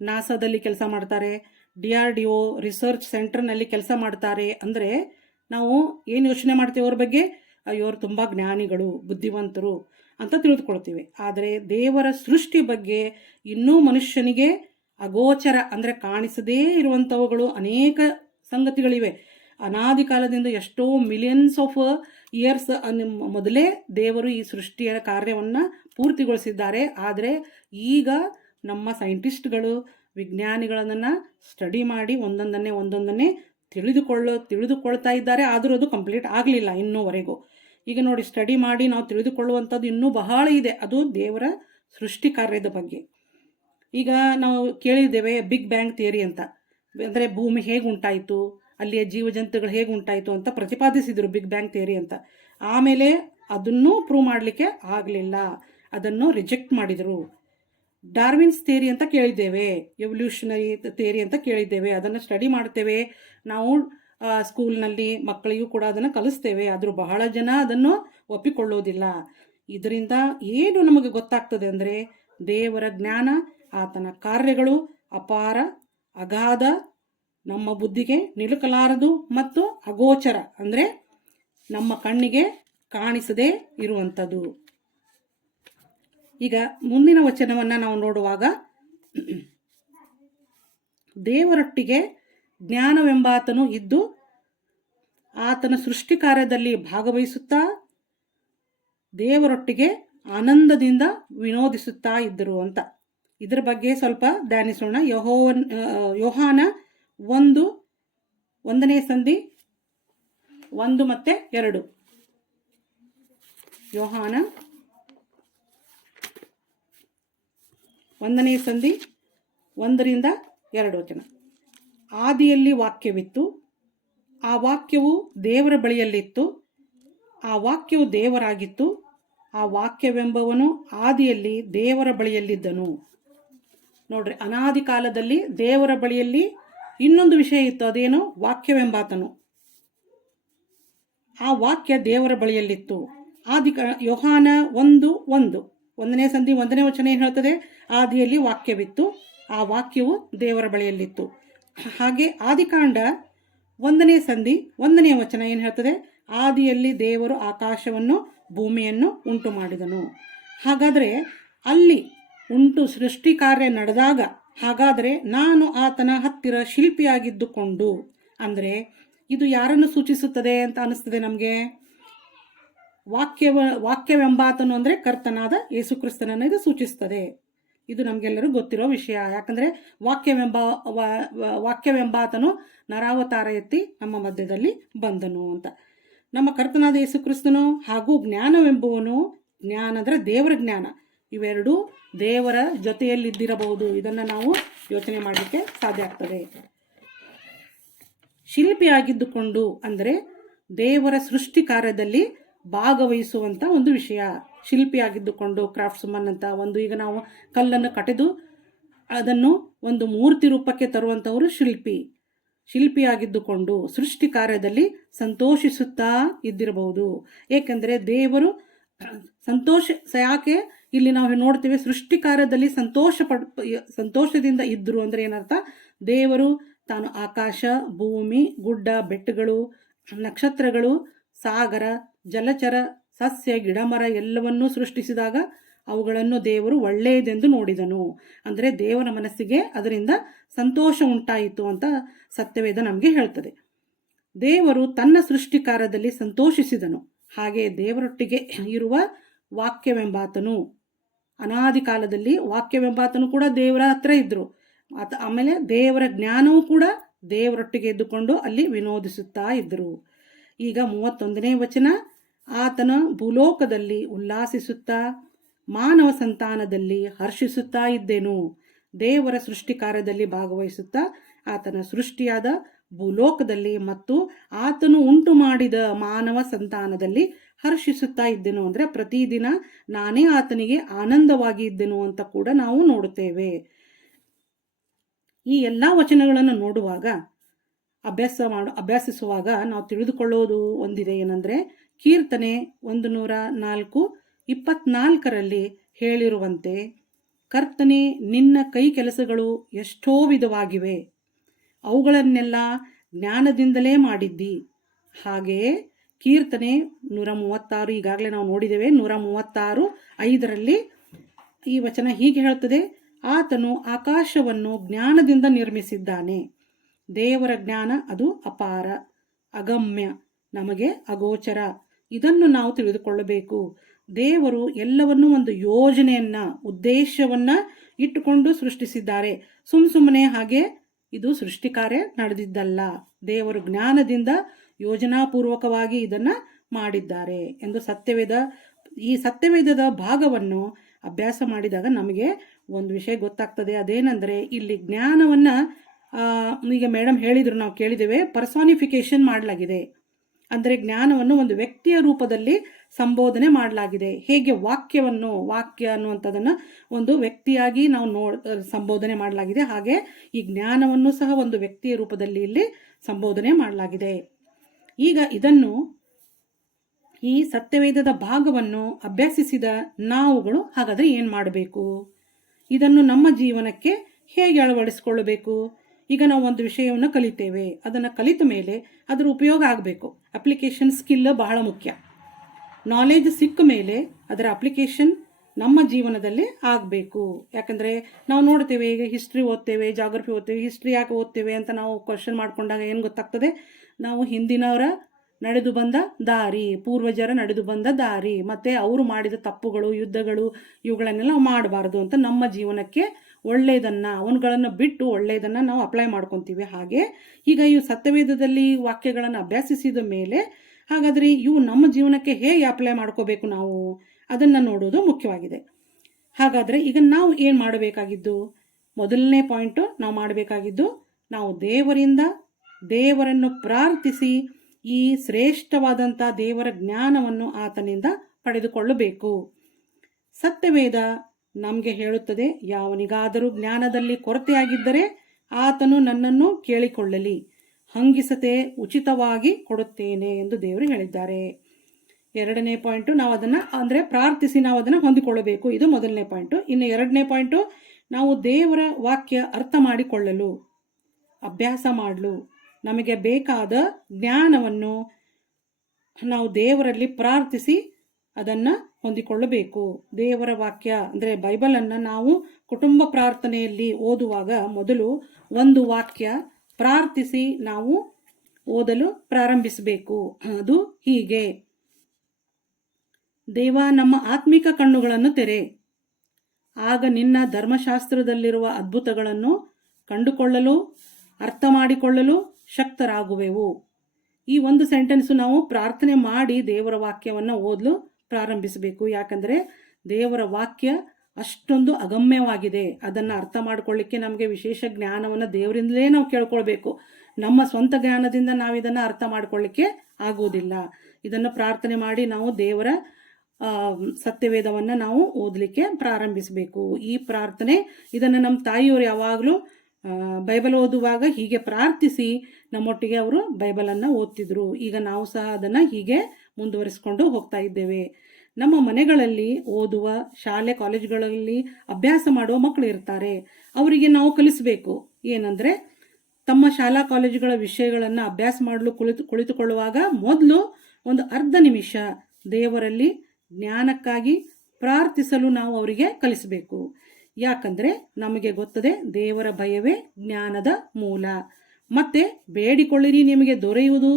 ನಾಸಾದಲ್ಲಿ ಕೆಲಸ ಮಾಡ್ತಾರೆ, DRDO ರಿಸರ್ಚ್ ಸೆಂಟರ್ನಲ್ಲಿ ಕೆಲಸ ಮಾಡ್ತಾರೆ ಅಂದರೆ ನಾವು ಏನು ಯೋಚನೆ ಮಾಡ್ತೀವಿ ಅವ್ರ ಬಗ್ಗೆ? ಇವರು ತುಂಬ ಜ್ಞಾನಿಗಳು, ಬುದ್ಧಿವಂತರು ಅಂತ ತಿಳಿದುಕೊಳ್ತೀವಿ. ಆದರೆ ದೇವರ ಸೃಷ್ಟಿ ಬಗ್ಗೆ ಇನ್ನೂ ಮನುಷ್ಯನಿಗೆ ಅಗೋಚರ ಅಂದರೆ ಕಾಣಿಸದೇ ಇರುವಂಥವುಗಳು ಅನೇಕ ಸಂಗತಿಗಳಿವೆ. ಅನಾದಿ ಕಾಲದಿಂದ ಎಷ್ಟೋ ಮಿಲಿಯನ್ಸ್ ಆಫ್ ಇಯರ್ಸ್ ಮೊದಲೇ ದೇವರು ಈ ಸೃಷ್ಟಿಯ ಕಾರ್ಯವನ್ನು ಪೂರ್ತಿಗೊಳಿಸಿದ್ದಾರೆ. ಆದರೆ ಈಗ ನಮ್ಮ ಸೈಂಟಿಸ್ಟ್ಗಳು, ವಿಜ್ಞಾನಿಗಳನ್ನು ಸ್ಟಡಿ ಮಾಡಿ ಒಂದೊಂದನ್ನೇ ತಿಳಿದುಕೊಳ್ತಾ ಇದ್ದಾರೆ. ಆದರೂ ಅದು ಕಂಪ್ಲೀಟ್ ಆಗಲಿಲ್ಲ ಇನ್ನೂವರೆಗೂ. ಈಗ ನೋಡಿ, ಸ್ಟಡಿ ಮಾಡಿ ನಾವು ತಿಳಿದುಕೊಳ್ಳುವಂಥದ್ದು ಇನ್ನೂ ಬಹಳ ಇದೆ, ಅದು ದೇವರ ಸೃಷ್ಟಿ ಕಾರ್ಯದ ಬಗ್ಗೆ. ಈಗ ನಾವು ಕೇಳಿದ್ದೇವೆ ಬಿಗ್ ಬ್ಯಾಂಗ್ ಥಿಯರಿ ಅಂತ, ಅಂದರೆ ಭೂಮಿ ಹೇಗೆ ಉಂಟಾಯಿತು, ಅಲ್ಲಿಯ ಜೀವಜಂತುಗಳು ಹೇಗೆ ಉಂಟಾಯಿತು ಅಂತ ಪ್ರತಿಪಾದಿಸಿದರು ಬಿಗ್ ಬ್ಯಾಂಗ್ ಥಿಯರಿ ಅಂತ. ಆಮೇಲೆ ಅದನ್ನೂ ಪ್ರೂವ್ ಮಾಡಲಿಕ್ಕೆ ಆಗಲಿಲ್ಲ, ಅದನ್ನು ರಿಜೆಕ್ಟ್ ಮಾಡಿದರು. ಡಾರ್ವಿನ್ಸ್ ಥಿಯರಿ ಅಂತ ಕೇಳಿದ್ದೇವೆ, ಎವಲ್ಯೂಷನರಿ ಥಿಯರಿ ಅಂತ ಕೇಳಿದ್ದೇವೆ. ಅದನ್ನು ಸ್ಟಡಿ ಮಾಡ್ತೇವೆ ನಾವು ಸ್ಕೂಲ್ನಲ್ಲಿ, ಮಕ್ಕಳಿಗೂ ಕೂಡ ಅದನ್ನು ಕಲಿಸ್ತೇವೆ. ಆದರೂ ಬಹಳ ಜನ ಅದನ್ನು ಒಪ್ಪಿಕೊಳ್ಳೋದಿಲ್ಲ. ಇದರಿಂದ ಏನು ನಮಗೆ ಗೊತ್ತಾಗ್ತದೆ ಅಂದರೆ, ದೇವರ ಜ್ಞಾನ, ಆತನ ಕಾರ್ಯಗಳು ಅಪಾರ, ಅಗಾಧ, ನಮ್ಮ ಬುದ್ಧಿಗೆ ನಿಲುಕಲಾರದು ಮತ್ತು ಅಗೋಚರ, ಅಂದರೆ ನಮ್ಮ ಕಣ್ಣಿಗೆ ಕಾಣಿಸದೇ ಇರುವಂಥದ್ದು. ಈಗ ಮುಂದಿನ ವಚನವನ್ನು ನಾವು ನೋಡುವಾಗ, ದೇವರೊಟ್ಟಿಗೆ ಜ್ಞಾನವೆಂಬಾತನು ಇದ್ದು ಆತನ ಸೃಷ್ಟಿ ಕಾರ್ಯದಲ್ಲಿ ಭಾಗವಹಿಸುತ್ತಾ ದೇವರೊಟ್ಟಿಗೆ ಆನಂದದಿಂದ ವಿನೋದಿಸುತ್ತಾ ಇದ್ದರು ಅಂತ. ಇದರ ಬಗ್ಗೆ ಸ್ವಲ್ಪ ಧ್ಯಾನಿಸೋಣ. ಯೋಹಾನ 1ನೇ ಸಂಧಿ 1 ಮತ್ತು 2. ಯೋಹಾನ 1ನೇ ಸಂಧಿ 1ರಿಂದ 2 ವಚನ. ಆದಿಯಲ್ಲಿ ವಾಕ್ಯವಿತ್ತು, ಆ ವಾಕ್ಯವು ದೇವರ ಬಳಿಯಲ್ಲಿತ್ತು, ಆ ವಾಕ್ಯವು ದೇವರಾಗಿತ್ತು. ಆ ವಾಕ್ಯವೆಂಬವನು ಆದಿಯಲ್ಲಿ ದೇವರ ಬಳಿಯಲ್ಲಿದ್ದನು. ನೋಡ್ರಿ, ಅನಾದಿ ಕಾಲದಲ್ಲಿ ದೇವರ ಬಳಿಯಲ್ಲಿ ಇನ್ನೊಂದು ವಿಷಯ ಇತ್ತು, ಅದೇನು? ವಾಕ್ಯವೆಂಬಾತನು. ಆ ವಾಕ್ಯ ದೇವರ ಬಳಿಯಲ್ಲಿತ್ತು. ಯೋಹಾನ 1:1 1ನೇ ಸಂಧಿ 1ನೇ ವಚನ ಏನು ಹೇಳ್ತದೆ? ಆದಿಯಲ್ಲಿ ವಾಕ್ಯವಿತ್ತು, ಆ ವಾಕ್ಯವು ದೇವರ ಬಳಿಯಲ್ಲಿತ್ತು. ಹಾಗೆ ಆದಿಕಾಂಡ 1ನೇ ಸಂಧಿ 1ನೇ ವಚನ ಏನು ಹೇಳ್ತದೆ? ಆದಿಯಲ್ಲಿ ದೇವರು ಆಕಾಶವನ್ನು ಭೂಮಿಯನ್ನು ಉಂಟು ಮಾಡಿದನು. ಹಾಗಾದರೆ ಅಲ್ಲಿ ಸೃಷ್ಟಿ ಕಾರ್ಯ ನಡೆದಾಗ, ಹಾಗಾದರೆ ನಾನು ಆತನ ಹತ್ತಿರ ಶಿಲ್ಪಿಯಾಗಿದ್ದುಕೊಂಡು, ಅಂದರೆ ಇದು ಯಾರನ್ನು ಸೂಚಿಸುತ್ತದೆ ಅಂತ ಅನಿಸ್ತದೆ ನಮಗೆ? ವಾಕ್ಯವೆಂಬಾತನು ಅಂದರೆ ಕರ್ತನಾದ ಯೇಸು ಕ್ರಿಸ್ತನನ್ನು ಇದು ಸೂಚಿಸ್ತದೆ. ಇದು ನಮಗೆಲ್ಲರೂ ಗೊತ್ತಿರೋ ವಿಷಯ. ಯಾಕಂದರೆ ವಾಕ್ಯವೆಂಬಾತನು ನರಾವತಾರ ಎತ್ತಿ ನಮ್ಮ ಮಧ್ಯದಲ್ಲಿ ಬಂದನು ಅಂತ. ನಮ್ಮ ಕರ್ತನಾದ ಯೇಸು ಕ್ರಿಸ್ತನು ಹಾಗೂ ಜ್ಞಾನವೆಂಬುವನು, ಜ್ಞಾನ ಅಂದರೆ ದೇವರ ಜ್ಞಾನ, ಇವೆರಡೂ ದೇವರ ಜೊತೆಯಲ್ಲಿದ್ದಿರಬಹುದು. ಇದನ್ನು ನಾವು ಯೋಚನೆ ಮಾಡಲಿಕ್ಕೆ ಸಾಧ್ಯ ಆಗ್ತದೆ. ಶಿಲ್ಪಿಯಾಗಿದ್ದುಕೊಂಡು ಅಂದರೆ ದೇವರ ಸೃಷ್ಟಿ ಕಾರ್ಯದಲ್ಲಿ ಭಾಗವಹಿಸುವಂಥ ಒಂದು ವಿಷಯ. ಶಿಲ್ಪಿಯಾಗಿದ್ದುಕೊಂಡು, ಕ್ರಾಫ್ಟ್ಸ್ಮನ್ ಅಂತ ಒಂದು, ಈಗ ನಾವು ಕಲ್ಲನ್ನು ಕಟೆದು ಅದನ್ನು ಒಂದು ಮೂರ್ತಿ ರೂಪಕ್ಕೆ ತರುವಂಥವರು ಶಿಲ್ಪಿಯಾಗಿದ್ದುಕೊಂಡು ಸೃಷ್ಟಿ ಕಾರ್ಯದಲ್ಲಿ ಸಂತೋಷಿಸುತ್ತಾ ಇದ್ದಿರಬಹುದು. ಏಕೆಂದರೆ ದೇವರು ಯಾಕೆ ಇಲ್ಲಿ ನಾವು ನೋಡ್ತೀವಿ, ಸೃಷ್ಟಿ ಕಾರ್ಯದಲ್ಲಿ ಸಂತೋಷದಿಂದ ಇದ್ದರು ಅಂದರೆ ಏನರ್ಥ? ದೇವರು ತಾನು ಆಕಾಶ, ಭೂಮಿ, ಗುಡ್ಡ, ಬೆಟ್ಟಗಳು, ನಕ್ಷತ್ರಗಳು, ಸಾಗರ, ಜಲಚರ, ಸಸ್ಯ, ಗಿಡಮರ ಎಲ್ಲವನ್ನೂ ಸೃಷ್ಟಿಸಿದಾಗ ಅವುಗಳನ್ನು ದೇವರು ಒಳ್ಳೆಯದೆಂದು ನೋಡಿದನು. ಅಂದರೆ ದೇವರ ಮನಸ್ಸಿಗೆ ಅದರಿಂದ ಸಂತೋಷ ಉಂಟಾಯಿತು ಅಂತ ಸತ್ಯವೇದ ನಮಗೆ ಹೇಳ್ತದೆ. ದೇವರು ತನ್ನ ಸೃಷ್ಟಿ ಕಾರ್ಯದಲ್ಲಿ ಸಂತೋಷಿಸಿದನು. ಹಾಗೆ ದೇವರೊಟ್ಟಿಗೆ ಇರುವ ವಾಕ್ಯವೆಂಬಾತನು, ಅನಾದಿ ಕಾಲದಲ್ಲಿ ವಾಕ್ಯವೆಂಬಾತನು ಕೂಡ ದೇವರ ಹತ್ರ ಇದ್ದರು. ಆಮೇಲೆ ದೇವರ ಜ್ಞಾನವೂ ಕೂಡ ದೇವರೊಟ್ಟಿಗೆ ಇದ್ದುಕೊಂಡು ಅಲ್ಲಿ ವಿನೋದಿಸುತ್ತಾ ಇದ್ದರು. ಈಗ 31ನೇ ವಚನ, ಆತನ ಭೂಲೋಕದಲ್ಲಿ ಉಲ್ಲಾಸಿಸುತ್ತಾ ಮಾನವ ಸಂತಾನದಲ್ಲಿ ಹರ್ಷಿಸುತ್ತಾ ಇದ್ದೆನು. ದೇವರ ಸೃಷ್ಟಿ ಕಾರ್ಯದಲ್ಲಿ ಭಾಗವಹಿಸುತ್ತಾ ಆತನ ಸೃಷ್ಟಿಯಾದ ಭೂಲೋಕದಲ್ಲಿ ಮತ್ತು ಆತನು ಉಂಟು ಮಾಡಿದ ಮಾನವ ಸಂತಾನದಲ್ಲಿ ಹರ್ಷಿಸುತ್ತಾ ಇದ್ದೆನು. ಅಂದರೆ ಪ್ರತಿದಿನ ನಾನೇ ಆತನಿಗೆ ಆನಂದವಾಗಿ ಇದ್ದೆನು ಅಂತ ಕೂಡ ನಾವು ನೋಡುತ್ತೇವೆ. ಈ ಎಲ್ಲ ವಚನಗಳನ್ನು ನೋಡುವಾಗ, ಅಭ್ಯಾಸಿಸುವಾಗ ನಾವು ತಿಳಿದುಕೊಳ್ಳೋದು ಒಂದಿದೆ. ಏನಂದರೆ, ಕೀರ್ತನೆ 104:24 ಹೇಳಿರುವಂತೆ, ಕರ್ತನೆ ನಿನ್ನ ಕೈ ಕೆಲಸಗಳು ಎಷ್ಟೋ ವಿಧವಾಗಿವೆ, ಅವುಗಳನ್ನೆಲ್ಲ ಜ್ಞಾನದಿಂದಲೇ ಮಾಡಿದ್ದಿ. ಹಾಗೆಯೇ ಕೀರ್ತನೆ 136, ಈಗಾಗಲೇ ನಾವು ನೋಡಿದ್ದೇವೆ, 136:5 ಈ ವಚನ ಹೀಗೆ ಹೇಳ್ತದೆ, ಆತನು ಆಕಾಶವನ್ನು ಜ್ಞಾನದಿಂದ ನಿರ್ಮಿಸಿದ್ದಾನೆ. ದೇವರ ಜ್ಞಾನ ಅದು ಅಪಾರ, ಅಗಮ್ಯ, ನಮಗೆ ಅಗೋಚರ. ಇದನ್ನು ನಾವು ತಿಳಿದುಕೊಳ್ಳಬೇಕು. ದೇವರು ಎಲ್ಲವನ್ನೂ ಒಂದು ಯೋಜನೆಯನ್ನ, ಉದ್ದೇಶವನ್ನ ಇಟ್ಟುಕೊಂಡು ಸೃಷ್ಟಿಸಿದ್ದಾರೆ. ಸುಮ್ಮನೆ ಹಾಗೆ ಇದು ಸೃಷ್ಟಿ ಕಾರ್ಯ ನಡೆದಿದ್ದಲ್ಲ. ದೇವರು ಜ್ಞಾನದಿಂದ ಯೋಜನಾಪೂರ್ವಕವಾಗಿ ಇದನ್ನ ಮಾಡಿದ್ದಾರೆ ಎಂದು ಈ ಸತ್ಯವೇದದ ಭಾಗವನ್ನು ಅಭ್ಯಾಸ ಮಾಡಿದಾಗ ನಮಗೆ ಒಂದು ವಿಷಯ ಗೊತ್ತಾಗ್ತದೆ. ಅದೇನೆಂದರೆ, ಇಲ್ಲಿ ಜ್ಞಾನವನ್ನ ಈಗ ಮೇಡಮ್ ಹೇಳಿದ್ರು, ನಾವು ಕೇಳಿದ್ದೇವೆ, ಪರ್ಸಾನಿಫಿಕೇಶನ್ ಮಾಡಲಾಗಿದೆ. ಅಂದರೆ ಜ್ಞಾನವನ್ನು ಒಂದು ವ್ಯಕ್ತಿಯ ರೂಪದಲ್ಲಿ ಸಂಬೋಧನೆ ಮಾಡಲಾಗಿದೆ. ಹೇಗೆ ವಾಕ್ಯ ಅನ್ನುವಂಥದ್ದನ್ನು ಒಂದು ವ್ಯಕ್ತಿಯಾಗಿ ನಾವು ಸಂಬೋಧನೆ ಮಾಡಲಾಗಿದೆ, ಹಾಗೆ ಈ ಜ್ಞಾನವನ್ನು ಸಹ ಒಂದು ವ್ಯಕ್ತಿಯ ರೂಪದಲ್ಲಿ ಇಲ್ಲಿ ಸಂಬೋಧನೆ ಮಾಡಲಾಗಿದೆ. ಈಗ ಈ ಸತ್ಯವೇದದ ಭಾಗವನ್ನು ಅಭ್ಯಾಸಿಸಿದ ನಾವುಗಳು ಹಾಗಾದರೆ ಏನು ಮಾಡಬೇಕು? ಇದನ್ನು ನಮ್ಮ ಜೀವನಕ್ಕೆ ಹೇಗೆ ಅಳವಡಿಸಿಕೊಳ್ಳಬೇಕು? ಈಗ ನಾವು ಒಂದು ವಿಷಯವನ್ನು ಕಲಿತೇವೆ, ಅದನ್ನು ಕಲಿತ ಮೇಲೆ ಅದರ ಉಪಯೋಗ ಆಗಬೇಕು. ಅಪ್ಲಿಕೇಶನ್ ಸ್ಕಿಲ್ ಬಹಳ ಮುಖ್ಯ. ನಾಲೆಜ್ ಸಿಕ್ಕ ಮೇಲೆ ಅದರ ಅಪ್ಲಿಕೇಶನ್ ನಮ್ಮ ಜೀವನದಲ್ಲಿ ಆಗಬೇಕು. ಯಾಕಂದರೆ ನಾವು ನೋಡ್ತೇವೆ, ಈಗ ಹಿಸ್ಟ್ರಿ ಓದ್ತೇವೆ, ಜಾಗ್ರಫಿ ಓದ್ತೇವೆ. ಹಿಸ್ಟ್ರಿ ಯಾಕೆ ಓದ್ತೇವೆ ಅಂತ ನಾವು ಕ್ವಶನ್ ಮಾಡ್ಕೊಂಡಾಗ ಏನು ಗೊತ್ತಾಗ್ತದೆ? ನಾವು ಹಿಂದಿನವರ ನಡೆದು ಬಂದ ದಾರಿ, ಪೂರ್ವಜರ ನಡೆದು ಬಂದ ದಾರಿ, ಮತ್ತು ಅವರು ಮಾಡಿದ ತಪ್ಪುಗಳು, ಯುದ್ಧಗಳು, ಇವುಗಳನ್ನೆಲ್ಲ ನಾವು ಮಾಡಬಾರ್ದು ಅಂತ ನಮ್ಮ ಜೀವನಕ್ಕೆ ಒಳ್ಳೆಯದನ್ನು, ಅವನುಗಳನ್ನು ಬಿಟ್ಟು ಒಳ್ಳೆಯದನ್ನು ನಾವು ಅಪ್ಲೈ ಮಾಡ್ಕೊತೀವಿ. ಹಾಗೆ ಈಗ ಇವು ಸತ್ಯವೇದದಲ್ಲಿ ವಾಕ್ಯಗಳನ್ನು ಅಭ್ಯಾಸಿಸಿದ ಮೇಲೆ ಹಾಗಾದರೆ ಇವು ನಮ್ಮ ಜೀವನಕ್ಕೆ ಹೇಗೆ ಅಪ್ಲೈ ಮಾಡ್ಕೋಬೇಕು ನಾವು ಅದನ್ನು ನೋಡೋದು ಮುಖ್ಯವಾಗಿದೆ. ಹಾಗಾದರೆ ಈಗ ನಾವು ಏನು ಮಾಡಬೇಕಾಗಿದ್ದು? ಮೊದಲನೇ ಪಾಯಿಂಟು ನಾವು ಮಾಡಬೇಕಾಗಿದ್ದು, ನಾವು ದೇವರನ್ನು ಪ್ರಾರ್ಥಿಸಿ ಈ ಶ್ರೇಷ್ಠವಾದಂಥ ದೇವರ ಜ್ಞಾನವನ್ನು ಆತನಿಂದ ಪಡೆದುಕೊಳ್ಳಬೇಕು. ಸತ್ಯವೇದ ನಮಗೆ ಹೇಳುತ್ತದೆ, ಯಾವನಿಗಾದರೂ ಜ್ಞಾನದಲ್ಲಿ ಕೊರತೆಯಾಗಿದ್ದರೆ ಆತನು ನನ್ನನ್ನು ಕೇಳಿಕೊಳ್ಳಲಿ, ಹಂಗಿಸತೆ ಉಚಿತವಾಗಿ ಕೊಡುತ್ತೇನೆ ಎಂದು ದೇವರು ಹೇಳಿದ್ದಾರೆ. 2ನೇ ಪಾಯಿಂಟು, ನಾವು ಅದನ್ನು ಅಂದರೆ ಪ್ರಾರ್ಥಿಸಿ ನಾವು ಅದನ್ನು ಹೊಂದಿಕೊಳ್ಳಬೇಕು. ಇದು ಮೊದಲನೇ ಪಾಯಿಂಟು. ಇನ್ನು 2ನೇ ಪಾಯಿಂಟು, ನಾವು ದೇವರ ವಾಕ್ಯ ಅರ್ಥ ಮಾಡಿಕೊಳ್ಳಲು ಅಭ್ಯಾಸ ಮಾಡಲು ನಮಗೆ ಬೇಕಾದ ಜ್ಞಾನವನ್ನು ನಾವು ದೇವರಲ್ಲಿ ಪ್ರಾರ್ಥಿಸಿ ಅದನ್ನು ಹೊಂದಿಕೊಳ್ಳಬೇಕು. ದೇವರ ವಾಕ್ಯ ಅಂದರೆ ಬೈಬಲನ್ನು ನಾವು ಕುಟುಂಬ ಪ್ರಾರ್ಥನೆಯಲ್ಲಿ ಓದುವಾಗ ಮೊದಲು ಒಂದು ವಾಕ್ಯ ಪ್ರಾರ್ಥಿಸಿ ನಾವು ಓದಲು ಪ್ರಾರಂಭಿಸಬೇಕು. ಅದು ಹೀಗೆ: ದೇವ, ನಮ್ಮ ಆತ್ಮಿಕ ಕಣ್ಣುಗಳನ್ನು ತೆರೆ, ಆಗ ನಿನ್ನ ಧರ್ಮಶಾಸ್ತ್ರದಲ್ಲಿರುವ ಅದ್ಭುತಗಳನ್ನು ಕಂಡುಕೊಳ್ಳಲು ಅರ್ಥ ಮಾಡಿಕೊಳ್ಳಲು ಶಕ್ತರಾಗುವೆವು. ಈ ಒಂದು ಸೆಂಟೆನ್ಸು ನಾವು ಪ್ರಾರ್ಥನೆ ಮಾಡಿ ದೇವರ ವಾಕ್ಯವನ್ನು ಓದಲು ಪ್ರಾರಂಭಿಸಬೇಕು. ಯಾಕಂದರೆ ದೇವರ ವಾಕ್ಯ ಅಷ್ಟೊಂದು ಅಗಮ್ಯವಾಗಿದೆ. ಅದನ್ನು ಅರ್ಥ ಮಾಡಿಕೊಳ್ಳಿಕ್ಕೆ ನಮಗೆ ವಿಶೇಷ ಜ್ಞಾನವನ್ನು ದೇವರಿಂದಲೇ ನಾವು ಕೇಳ್ಕೊಳ್ಬೇಕು. ನಮ್ಮ ಸ್ವಂತ ಜ್ಞಾನದಿಂದ ನಾವು ಇದನ್ನು ಅರ್ಥ ಮಾಡಿಕೊಳ್ಳಿಕ್ಕೆ ಆಗುವುದಿಲ್ಲ. ಇದನ್ನು ಪ್ರಾರ್ಥನೆ ಮಾಡಿ ನಾವು ದೇವರ ಸತ್ಯವೇದವನ್ನು ನಾವು ಓದಲಿಕ್ಕೆ ಪ್ರಾರಂಭಿಸಬೇಕು. ಈ ಪ್ರಾರ್ಥನೆ ಇದನ್ನು ನಮ್ಮ ತಾಯಿಯವರು ಯಾವಾಗಲೂ ಬೈಬಲ್ ಓದುವಾಗ ಹೀಗೆ ಪ್ರಾರ್ಥಿಸಿ ನಮ್ಮೊಟ್ಟಿಗೆ ಅವರು ಬೈಬಲನ್ನು ಓದ್ತಿದ್ರು. ಈಗ ನಾವು ಸಹ ಅದನ್ನು ಹೀಗೆ ಮುಂದುವರಿಸ್ಕೊಂಡು ಹೋಗ್ತಾ ಇದ್ದೇವೆ. ನಮ್ಮ ಮನೆಗಳಲ್ಲಿ ಓದುವ ಶಾಲೆ ಕಾಲೇಜುಗಳಲ್ಲಿ ಅಭ್ಯಾಸ ಮಾಡುವ ಮಕ್ಕಳು ಇರ್ತಾರೆ. ಅವರಿಗೆ ನಾವು ಕಲಿಸಬೇಕು ಏನಂದರೆ, ತಮ್ಮ ಶಾಲಾ ಕಾಲೇಜುಗಳ ವಿಷಯಗಳನ್ನು ಅಭ್ಯಾಸ ಮಾಡಲು ಕುಳಿತುಕೊಳ್ಳುವಾಗ ಮೊದಲು ಒಂದು ಅರ್ಧ ನಿಮಿಷ ದೇವರಲ್ಲಿ ಜ್ಞಾನಕ್ಕಾಗಿ ಪ್ರಾರ್ಥಿಸಲು ನಾವು ಅವರಿಗೆ ಕಲಿಸಬೇಕು. ಯಾಕಂದರೆ ನಮಗೆ ಗೊತ್ತದೆ, ದೇವರ ಭಯವೇ ಜ್ಞಾನದ ಮೂಲ. ಮತ್ತೆ ಬೇಡಿಕೊಳ್ಳಿರಿ ನಿಮಗೆ ದೊರೆಯುವುದು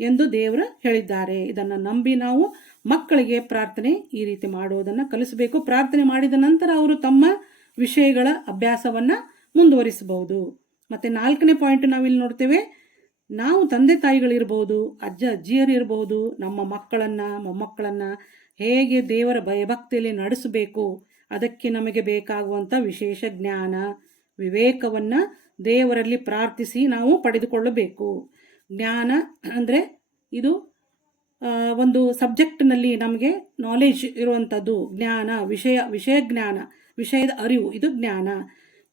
ಎಂದು ದೇವರು ಹೇಳಿದ್ದಾರೆ. ಇದನ್ನು ನಂಬಿ ನಾವು ಮಕ್ಕಳಿಗೆ ಪ್ರಾರ್ಥನೆ ಈ ರೀತಿ ಮಾಡುವುದನ್ನು ಕಲಿಸಬೇಕು. ಪ್ರಾರ್ಥನೆ ಮಾಡಿದ ನಂತರ ಅವರು ತಮ್ಮ ವಿಷಯಗಳ ಅಭ್ಯಾಸವನ್ನು ಮುಂದುವರಿಸಬಹುದು. ಮತ್ತು 4ನೇ ಪಾಯಿಂಟ್ ನಾವಿಲ್ಲಿ ನೋಡ್ತೇವೆ, ನಾವು ತಂದೆ ತಾಯಿಗಳಿರ್ಬೋದು, ಅಜ್ಜ ಅಜ್ಜಿಯರು ಇರಬಹುದು, ನಮ್ಮ ಮಕ್ಕಳನ್ನು ಮೊಮ್ಮಕ್ಕಳನ್ನು ಹೇಗೆ ದೇವರ ಭಯಭಕ್ತಿಯಲ್ಲಿ ನಡೆಸಬೇಕು, ಅದಕ್ಕೆ ನಮಗೆ ಬೇಕಾಗುವಂಥ ವಿಶೇಷ ಜ್ಞಾನ ವಿವೇಕವನ್ನು ದೇವರಲ್ಲಿ ಪ್ರಾರ್ಥಿಸಿ ನಾವು ಪಡೆದುಕೊಳ್ಳಬೇಕು. ಜ್ಞಾನ ಅಂದರೆ ಇದು ಒಂದು ಸಬ್ಜೆಕ್ಟ್ನಲ್ಲಿ ನಮಗೆ ನಾಲೆಜ್ ಇರುವಂಥದ್ದು. ಜ್ಞಾನ ವಿಷಯ ಜ್ಞಾನ, ವಿಷಯದ ಅರಿವು, ಇದು ಜ್ಞಾನ.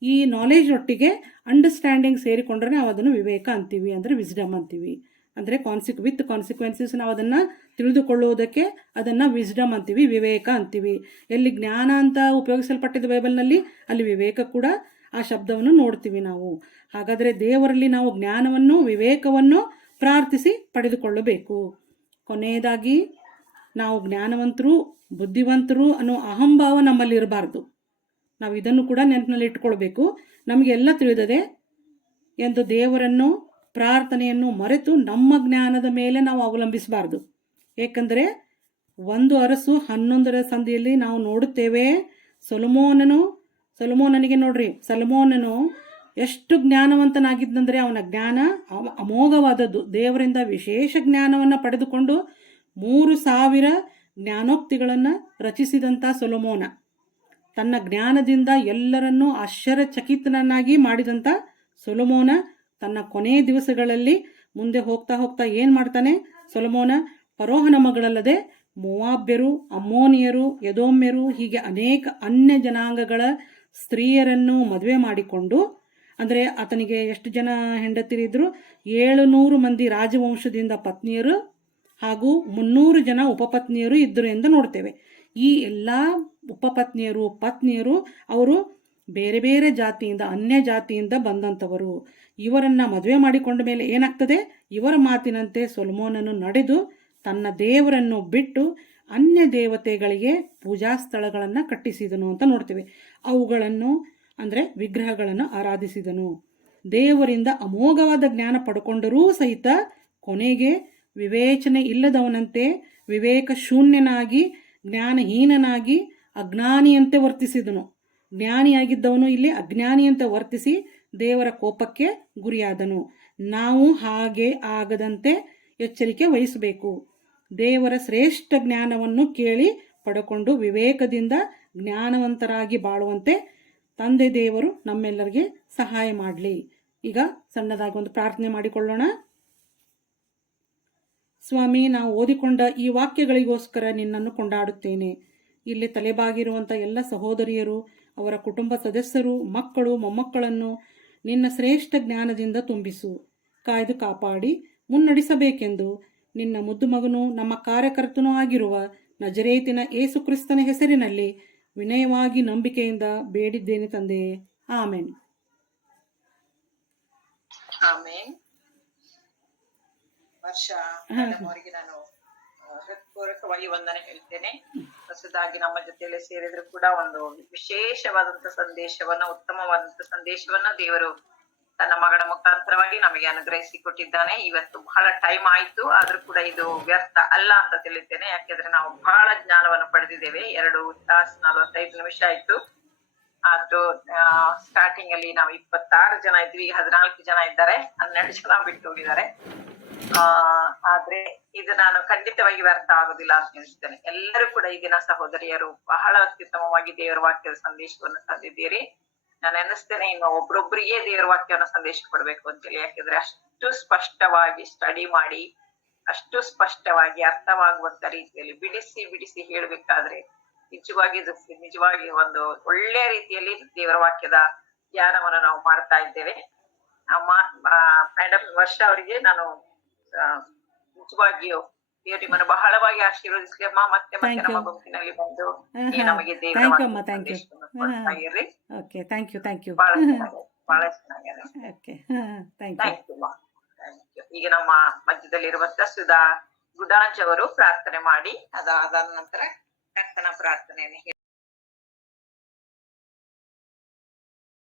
ಈ ನಾಲೆಜ್ ಒಟ್ಟಿಗೆ ಅಂಡರ್ಸ್ಟ್ಯಾಂಡಿಂಗ್ ಸೇರಿಕೊಂಡ್ರೆ ನಾವು ಅದನ್ನು ವಿವೇಕ ಅಂತೀವಿ, ಅಂದರೆ ವಿಸ್ಡಮ್ ಅಂತೀವಿ. ಅಂದರೆ ವಿತ್ ಕಾನ್ಸಿಕ್ವೆನ್ಸಸ್ ನಾವು ಅದನ್ನು ತಿಳಿದುಕೊಳ್ಳುವುದಕ್ಕೆ ಅದನ್ನು ವಿಸ್ಡಮ್ ಅಂತೀವಿ, ವಿವೇಕ ಅಂತೀವಿ. ಎಲ್ಲಿ ಜ್ಞಾನ ಅಂತ ಉಪಯೋಗಿಸಲ್ಪಟ್ಟಿದ್ದ ಬೈಬಲ್ನಲ್ಲಿ ಅಲ್ಲಿ ವಿವೇಕ ಕೂಡ ಆ ಶಬ್ದವನ್ನು ನೋಡ್ತೀವಿ ನಾವು. ಹಾಗಾದರೆ ದೇವರಲ್ಲಿ ನಾವು ಜ್ಞಾನವನ್ನು ವಿವೇಕವನ್ನು ಪ್ರಾರ್ಥಿಸಿ ಪಡೆದುಕೊಳ್ಳಬೇಕು. ಕೊನೆಯದಾಗಿ, ನಾವು ಜ್ಞಾನವಂತರು ಬುದ್ಧಿವಂತರು ಅನ್ನೋ ಅಹಂಭಾವ ನಮ್ಮಲ್ಲಿ ಇರಬಾರ್ದು. ನಾವು ಇದನ್ನು ಕೂಡ ನೆನಪಿನಲ್ಲಿ ಇಟ್ಕೊಳ್ಬೇಕು. ನಮಗೆಲ್ಲ ತಿಳಿದದೆ ಎಂದು ದೇವರನ್ನು ಪ್ರಾರ್ಥನೆಯನ್ನು ಮರೆತು ನಮ್ಮ ಜ್ಞಾನದ ಮೇಲೆ ನಾವು ಅವಲಂಬಿಸಬಾರ್ದು. ಏಕೆಂದರೆ 1 ಅರಸು 11ರ ಸಂಧಿಯಲ್ಲಿ ನಾವು ನೋಡುತ್ತೇವೆ, ಸೊಲೊಮೋನನಿಗೆ ನೋಡ್ರಿ, ಸೊಲೊಮೋನನು ಎಷ್ಟು ಜ್ಞಾನವಂತನಾಗಿದ್ದಂದರೆ ಅವನ ಜ್ಞಾನ ಅಮೋಘವಾದದ್ದು. ದೇವರಿಂದ ವಿಶೇಷ ಜ್ಞಾನವನ್ನು ಪಡೆದುಕೊಂಡು 3000 ಜ್ಞಾನೋಕ್ತಿಗಳನ್ನು ರಚಿಸಿದಂಥ ಸೊಲೊಮೋನ, ತನ್ನ ಜ್ಞಾನದಿಂದ ಎಲ್ಲರನ್ನೂ ಆಶ್ಚರ್ಯಚಕಿತನನ್ನಾಗಿ ಮಾಡಿದಂಥ ಸೊಲೊಮೋನ ತನ್ನ ಕೊನೆಯ ದಿವಸಗಳಲ್ಲಿ ಮುಂದೆ ಹೋಗ್ತಾ ಹೋಗ್ತಾ ಏನು ಮಾಡ್ತಾನೆ? ಸೊಲೊಮೋನ ಫರೋಹನ ಮಗಳಲ್ಲದೆ ಮೋವಾಬ್ಯರು, ಅಮ್ಮೋನಿಯರು, ಎದೋಮ್ಯರು, ಹೀಗೆ ಅನೇಕ ಅನ್ಯ ಜನಾಂಗಗಳ ಸ್ತ್ರೀಯರನ್ನು ಮದುವೆ ಮಾಡಿಕೊಂಡು, ಅಂದರೆ ಆತನಿಗೆ ಎಷ್ಟು ಜನ ಹೆಂಡತಿರಿದ್ರು? 700 ಮಂದಿ ರಾಜವಂಶದಿಂದ ಪತ್ನಿಯರು ಹಾಗೂ 300 ಜನ ಉಪಪತ್ನಿಯರು ಇದ್ದರು ಎಂದು ನೋಡ್ತೇವೆ. ಈ ಎಲ್ಲ ಉಪಪತ್ನಿಯರು ಪತ್ನಿಯರು ಅವರು ಬೇರೆ ಬೇರೆ ಜಾತಿಯಿಂದ, ಅನ್ಯ ಜಾತಿಯಿಂದ ಬಂದಂಥವರು. ಇವರನ್ನು ಮದುವೆ ಮಾಡಿಕೊಂಡ ಮೇಲೆ ಏನಾಗ್ತದೆ? ಇವರ ಮಾತಿನಂತೆ ಸೊಲೊಮೋನನು ನಡೆದು ತನ್ನ ದೇವರನ್ನು ಬಿಟ್ಟು ಅನ್ಯ ದೇವತೆಗಳಿಗೆ ಪೂಜಾ ಸ್ಥಳಗಳನ್ನು ಕಟ್ಟಿಸಿದನು ಅಂತ ನೋಡ್ತೇವೆ. ಅವುಗಳನ್ನು ಅಂದರೆ ವಿಗ್ರಹಗಳನ್ನು ಆರಾಧಿಸಿದನು. ದೇವರಿಂದ ಅಮೋಘವಾದ ಜ್ಞಾನ ಪಡ್ಕೊಂಡರೂ ಸಹಿತ ಕೊನೆಗೆ ವಿವೇಚನೆ ಇಲ್ಲದವನಂತೆ, ವಿವೇಕ ಶೂನ್ಯನಾಗಿ, ಜ್ಞಾನಹೀನನಾಗಿ, ಅಜ್ಞಾನಿಯಂತೆ ವರ್ತಿಸಿದನು. ಜ್ಞಾನಿಯಾಗಿದ್ದವನು ಇಲ್ಲಿ ಅಜ್ಞಾನಿಯಂತೆ ವರ್ತಿಸಿ ದೇವರ ಕೋಪಕ್ಕೆ ಗುರಿಯಾದನು. ನಾವು ಹಾಗೆ ಆಗದಂತೆ ಎಚ್ಚರಿಕೆ ವಹಿಸಬೇಕು. ದೇವರ ಶ್ರೇಷ್ಠ ಜ್ಞಾನವನ್ನು ಕೇಳಿ ಪಡ್ಕೊಂಡು ವಿವೇಕದಿಂದ ಜ್ಞಾನವಂತರಾಗಿ ಬಾಳುವಂತೆ ತಂದೆ ದೇವರು ನಮ್ಮೆಲ್ಲರಿಗೆ ಸಹಾಯ ಮಾಡಲಿ. ಈಗ ಸಣ್ಣದಾಗಿ ಒಂದು ಪ್ರಾರ್ಥನೆ ಮಾಡಿಕೊಳ್ಳೋಣ. ಸ್ವಾಮಿ, ನಾವು ಓದಿಕೊಂಡ ಈ ವಾಕ್ಯಗಳಿಗೋಸ್ಕರ ನಿನ್ನನ್ನು ಕೊಂಡಾಡುತ್ತೇನೆ. ಇಲ್ಲಿ ತಲೆಬಾಗಿರುವಂಥ ಎಲ್ಲ ಸಹೋದರಿಯರು, ಅವರ ಕುಟುಂಬ ಸದಸ್ಯರು, ಮಕ್ಕಳು, ಮೊಮ್ಮಕ್ಕಳನ್ನು ನಿನ್ನ ಶ್ರೇಷ್ಠ ಜ್ಞಾನದಿಂದ ತುಂಬಿಸು. ಕಾಯ್ದು ಕಾಪಾಡಿ ಮುನ್ನಡೆಸಬೇಕೆಂದು ನಿನ್ನ ಮುದ್ದು ಮಗನೂ ನಮ್ಮ ಕಾರ್ಯಕರ್ತನೂ ಆಗಿರುವ ನಜರೇತಿನ ಯೇಸು ಕ್ರಿಸ್ತನ ಹೆಸರಿನಲ್ಲಿ ವಿನಯವಾಗಿ ನಂಬಿಕೆಯಿಂದ ಬೇಡಿದ್ದೇನೆ ತಂದೆಯೇ. ಆಮೆನ್. ಆಮೇನ್. ವರ್ಷ ಮೇಡಮ್ ಅವರಿಗೆ ನಾನು ಹೃತ್ಪೂರ್ವಕವಾಗಿ ವಂದನೆ ಹೇಳ್ತೇನೆ. ಹೊಸದಾಗಿ ನಮ್ಮ ಜೊತೆಯಲ್ಲಿ ಸೇರಿದ್ರು ಕೂಡ ಒಂದು ವಿಶೇಷವಾದಂತ ಸಂದೇಶವನ್ನ, ಉತ್ತಮವಾದಂತ ಸಂದೇಶವನ್ನ ದೇವರು ತನ್ನ ಮಗಳ ಮುಖಾಂತರವಾಗಿ ನಮಗೆ ಅನುಗ್ರಹಿಸಿ ಕೊಟ್ಟಿದ್ದಾನೆ. ಇವತ್ತು ಬಹಳ ಟೈಮ್ ಆಯ್ತು, ಆದ್ರೂ ಕೂಡ ಇದು ವ್ಯರ್ಥ ಅಲ್ಲ ಅಂತ ತಿಳಿತೇನೆ. ಯಾಕೆಂದ್ರೆ ನಾವು ಬಹಳ ಜ್ಞಾನವನ್ನು ಪಡೆದಿದ್ದೇವೆ. 2 ತಾಸು 45 ನಿಮಿಷ ಆಯ್ತು. ಆದ್ರೂ ಸ್ಟಾರ್ಟಿಂಗ್ ಅಲ್ಲಿ ನಾವು 26 ಜನ ಇದ್ವಿ, 14 ಜನ ಇದ್ದಾರೆ, 12 ಜನ ಬಿಟ್ಟು ಹೋಗಿದ್ದಾರೆ. ಆದ್ರೆ ಇದು ನಾನು ಖಂಡಿತವಾಗಿ ವ್ಯರ್ಥ ಆಗುದಿಲ್ಲ ಅಂತ ಎಣಿಸ್ತೇನೆ. ಎಲ್ಲರೂ ಕೂಡ ಈ ದಿನ ಸಹೋದರಿಯರು ಬಹಳ ಅತ್ಯುತ್ತಮವಾಗಿ ದೇವರ ವಾಕ್ಯದ ಸಂದೇಶವನ್ನು ತಂದಿದ್ದೀರಿ. ನಾನು ಎನಿಸ್ತೇನೆ ಇನ್ನು ಒಬ್ರೊಬ್ರಿಗೆ ದೇವರ ವಾಕ್ಯವನ್ನು ಸಂದೇಶ ಕೊಡ್ಬೇಕು ಅಂತೇಳಿ. ಯಾಕೆಂದ್ರೆ ಅಷ್ಟು ಸ್ಪಷ್ಟವಾಗಿ ಸ್ಟಡಿ ಮಾಡಿ, ಅಷ್ಟು ಸ್ಪಷ್ಟವಾಗಿ ಅರ್ಥವಾಗುವಂತ ರೀತಿಯಲ್ಲಿ ಬಿಡಿಸಿ ಬಿಡಿಸಿ ಹೇಳ್ಬೇಕಾದ್ರೆ ನಿಜವಾಗಿ ಒಂದು ಒಳ್ಳೆ ರೀತಿಯಲ್ಲಿ ದೇವರ ವಾಕ್ಯದ ಧ್ಯಾನವನ್ನು ನಾವು ಮಾಡ್ತಾ ಇದ್ದೇವೆ. ಮೇಡಮ್ ವರ್ಷ ಅವರಿಗೆ ನಾನು ನಿಜವಾಗಿಯೂ ದೇವರು ನಿಮ್ಮನ್ನು ಬಹಳವಾಗಿ ಆಶೀರ್ವದಿಸ್ಲಿ ಅಮ್ಮ. ಮತ್ತೆ ಮತ್ತೆ ನಮ್ಮ ಗುಂಪಿನಲ್ಲಿ ಬಂದು ನಮಗೆ ದೇವರ ಕೊಡ್ತಾ ಇರ್ರಿ. ಬಹಳ ಚೆನ್ನಾಗಿದೆ. ಈಗ ನಮ್ಮ ಮಧ್ಯದಲ್ಲಿರುವಂತ ಸುಧಾ ಗುಡಾಂಜ್ ಅವರು ಪ್ರಾರ್ಥನೆ ಮಾಡಿ, ಅದಾದ ನಂತರ ಕರ್ತನ ಪ್ರಾರ್ಥನೆಯನ್ನು